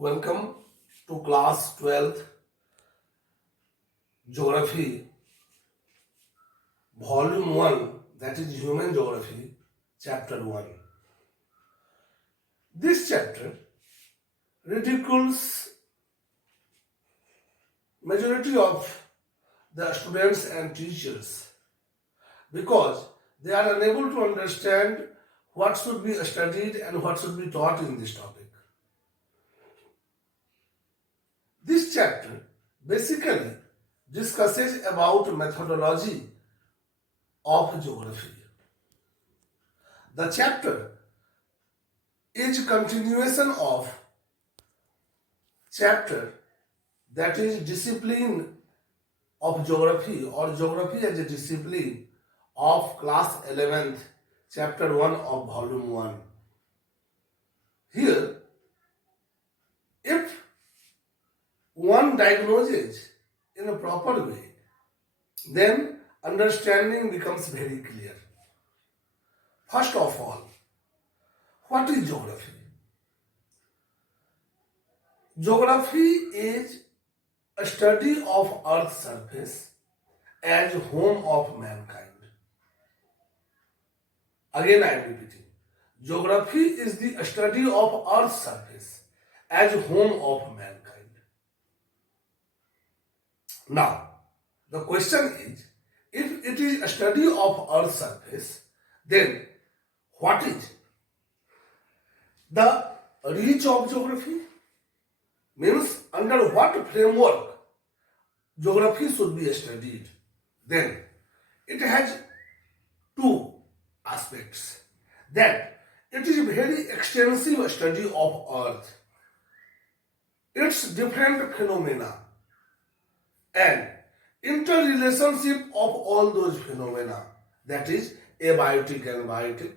Welcome to class 12th Geography, Volume 1, that is Human Geography, Chapter 1. This chapter ridicules majority of the students and teachers because they are unable to understand what should be studied and what should be taught in this topic. This chapter basically discusses about methodology of geography. The chapter is continuation of chapter that is discipline of geography or geography as a discipline of class 11th chapter 1 of volume 1. Here, if one diagnoses in a proper way, then understanding becomes very clear. First of all, what is geography? Geography is a study of Earth's surface as home of mankind. Again, I am repeating. Geography is the study of Earth's surface as home of mankind. Now, the question is, if it is a study of Earth's surface, then what is the reach of geography? Means under what framework geography should be studied? Then it has two aspects. That it is a very extensive study of Earth, its different phenomena, and interrelationship of all those phenomena, that is abiotic and biotic,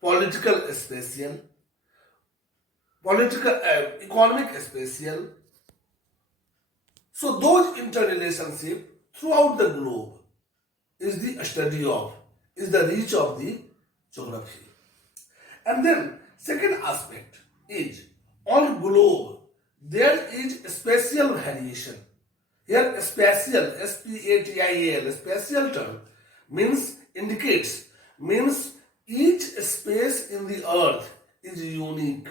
political spatial, economic spatial. So those interrelationship throughout the globe is the study of, is the reach of the geography. And then second aspect is, on globe there is spatial variation. Here spatial, S-P-A-T-I-A-L, spatial term means each space in the earth is unique.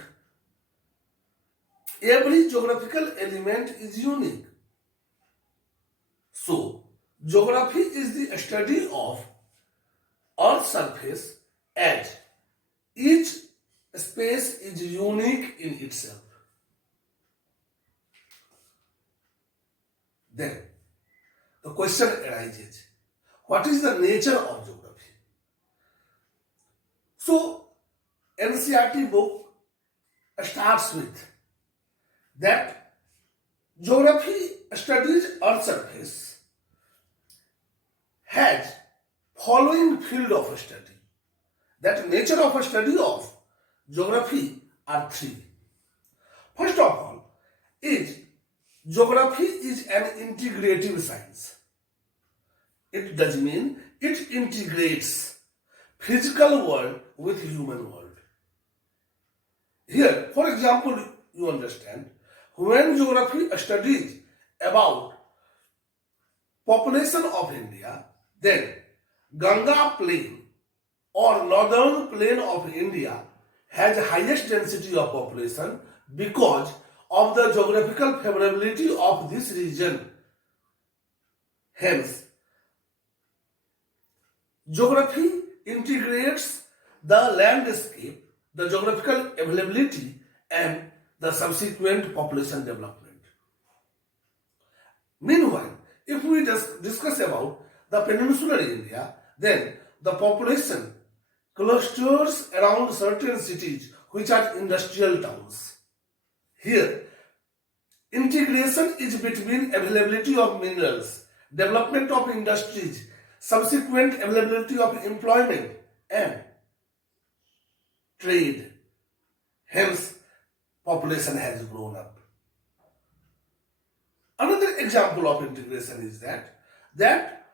Every geographical element is unique. So, geography is the study of Earth's surface as each space is unique in itself. Then, the question arises, what is the nature of geography? So, NCERT book starts with that geography studies Earth's surface has following field of study. That nature of a study of geography are three. First of all, is geography is an integrative science. It does mean it integrates physical world with human world. Here, for example, you understand, when geography studies about population of India, then Ganga plain or northern plain of India has highest density of population because of the geographical favorability of this region. Hence, geography integrates the landscape, the geographical availability, and the subsequent population development. Meanwhile, if we just discuss about the peninsular India, then the population clusters around certain cities which are industrial towns. Here, integration is between availability of minerals, development of industries, subsequent availability of employment, and trade. Hence, population has grown up. Another example of integration is that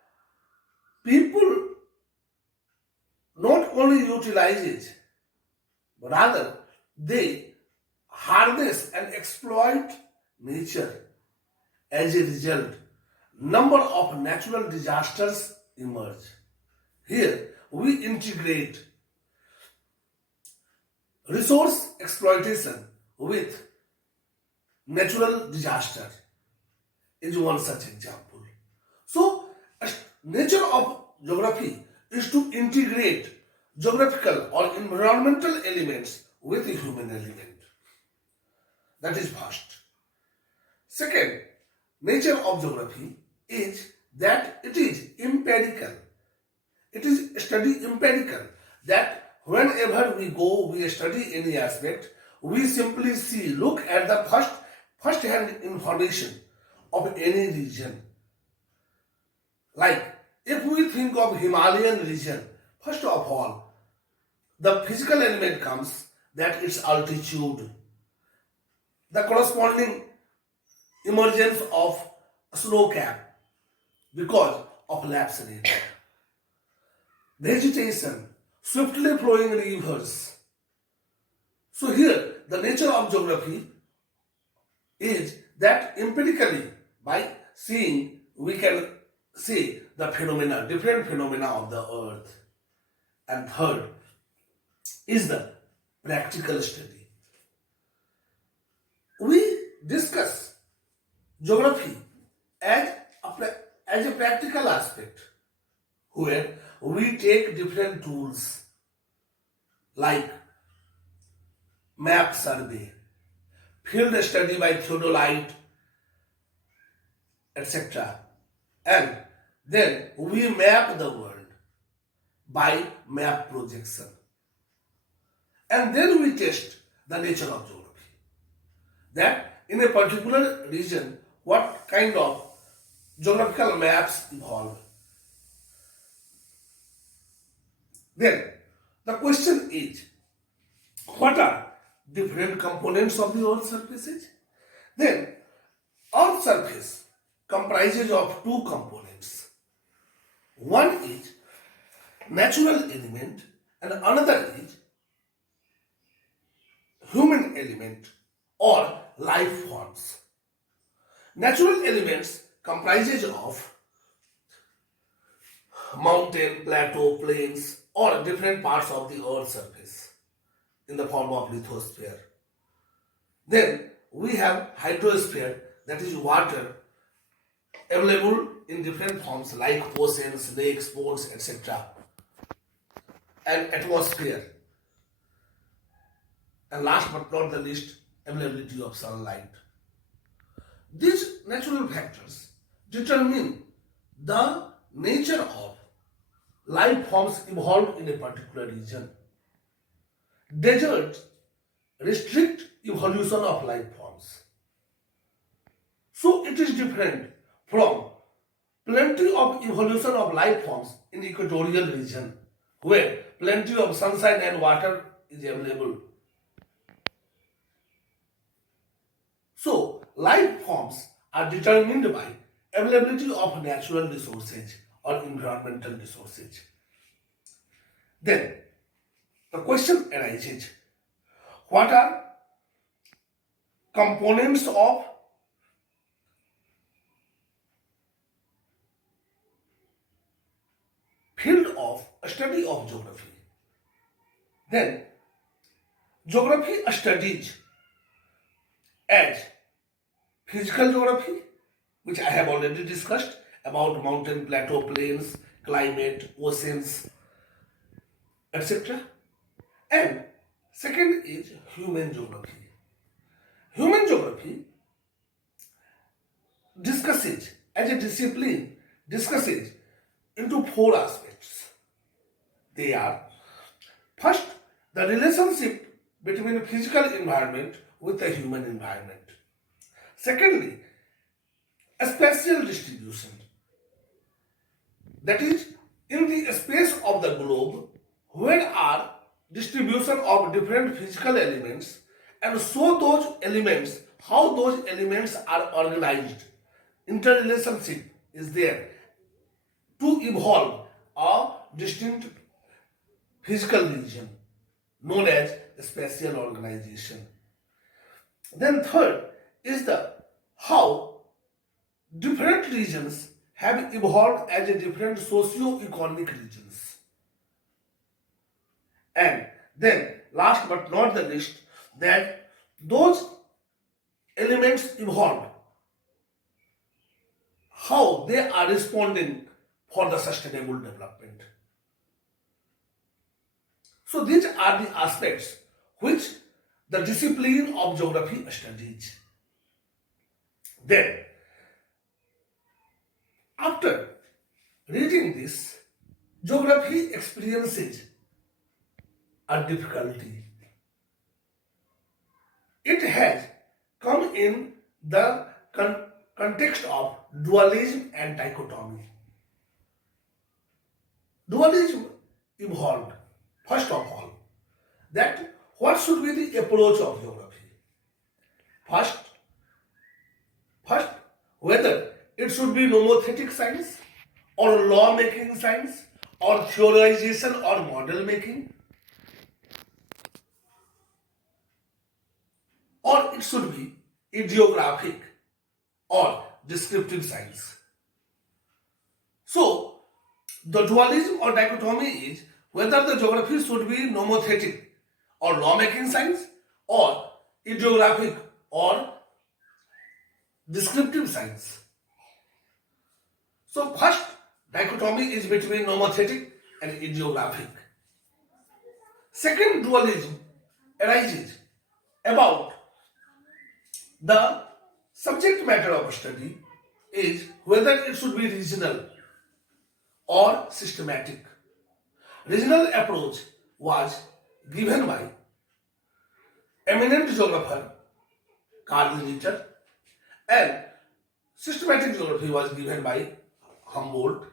people not only utilize it, but rather they harness and exploit nature. As a result, number of natural disasters emerge. Here, we integrate resource exploitation with natural disaster is one such example. So, nature of geography is to integrate geographical or environmental elements with the human element. That is first. Second, nature of geography is that it is empirical. It is study empirical, that whenever we go, we study any aspect, we simply see, look at the first-hand information of any region. Like, if we think of Himalayan region, first of all, the physical element comes, that its altitude, the corresponding emergence of snow cap because of lapse rate, vegetation, swiftly flowing rivers. So here, the nature of geography is that empirically, by seeing, we can see the phenomena, different phenomena of the earth. And third is the practical study. We discuss geography as a practical aspect, where we take different tools like map survey, field study by theodolite, etc. And then we map the world by map projection. And then we test the nature of geography. That in a particular region, what kind of geographical maps evolve. Then the question is, what are different components of the Earth's surface? Then Earth's surface comprises of two components. One is natural element and another is human element or life forms. Natural elements comprises of mountain, plateau, plains or different parts of the Earth's surface in the form of lithosphere. Then we have hydrosphere, that is water available in different forms like oceans, lakes, ponds, etc. And atmosphere. And last but not the least, availability of sunlight. These natural factors determine the nature of life forms evolved in a particular region. Deserts restrict evolution of life forms. So it is different from plenty of evolution of life forms in equatorial region, where plenty of sunshine and water is available. So life forms are determined by availability of natural resources or environmental resources. Then the question arises, what are components of field of study of geography? Then geography studies as physical geography, which I have already discussed about mountain, plateau, plains, climate, oceans, etc. And second is human geography. Human geography discusses as a discipline, discusses into four aspects. They are, first, the relationship between physical environment with the human environment. Secondly, a spatial distribution. That is, in the space of the globe, where are distribution of different physical elements, and so those elements, how those elements are organized. Interrelationship is there to evolve a distinct physical region known as spatial organization. Then third is the how different regions have evolved as a different socio-economic regions. And then last but not the least, that those elements evolved, how they are responding for the sustainable development. So these are the aspects which the discipline of geography studies. Then, after reading this, geography experiences a difficulty. It has come in the context of dualism and dichotomy. Dualism evolved, first of all, that what should be the approach of geography? First, whether it should be nomothetic science or law-making science or theorization or model making, or it should be ideographic or descriptive science. So, the dualism or dichotomy is whether the geography should be nomothetic or law-making science or ideographic or descriptive science. So first dichotomy is between nomothetic and ideographic. Second dualism arises about the subject matter of study is whether it should be regional or systematic. Regional approach was given by eminent geographer Carl Ritter, and systematic geography was given by Humboldt.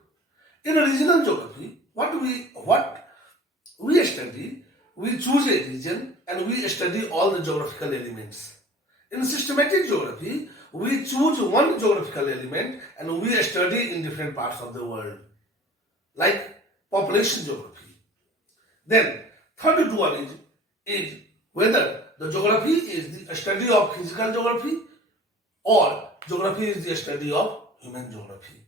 In regional geography, what we study, we choose a region and we study all the geographical elements. In systematic geography, we choose one geographical element and we study in different parts of the world, like population geography. Then, third dualism is whether the geography is the study of physical geography or geography is the study of human geography.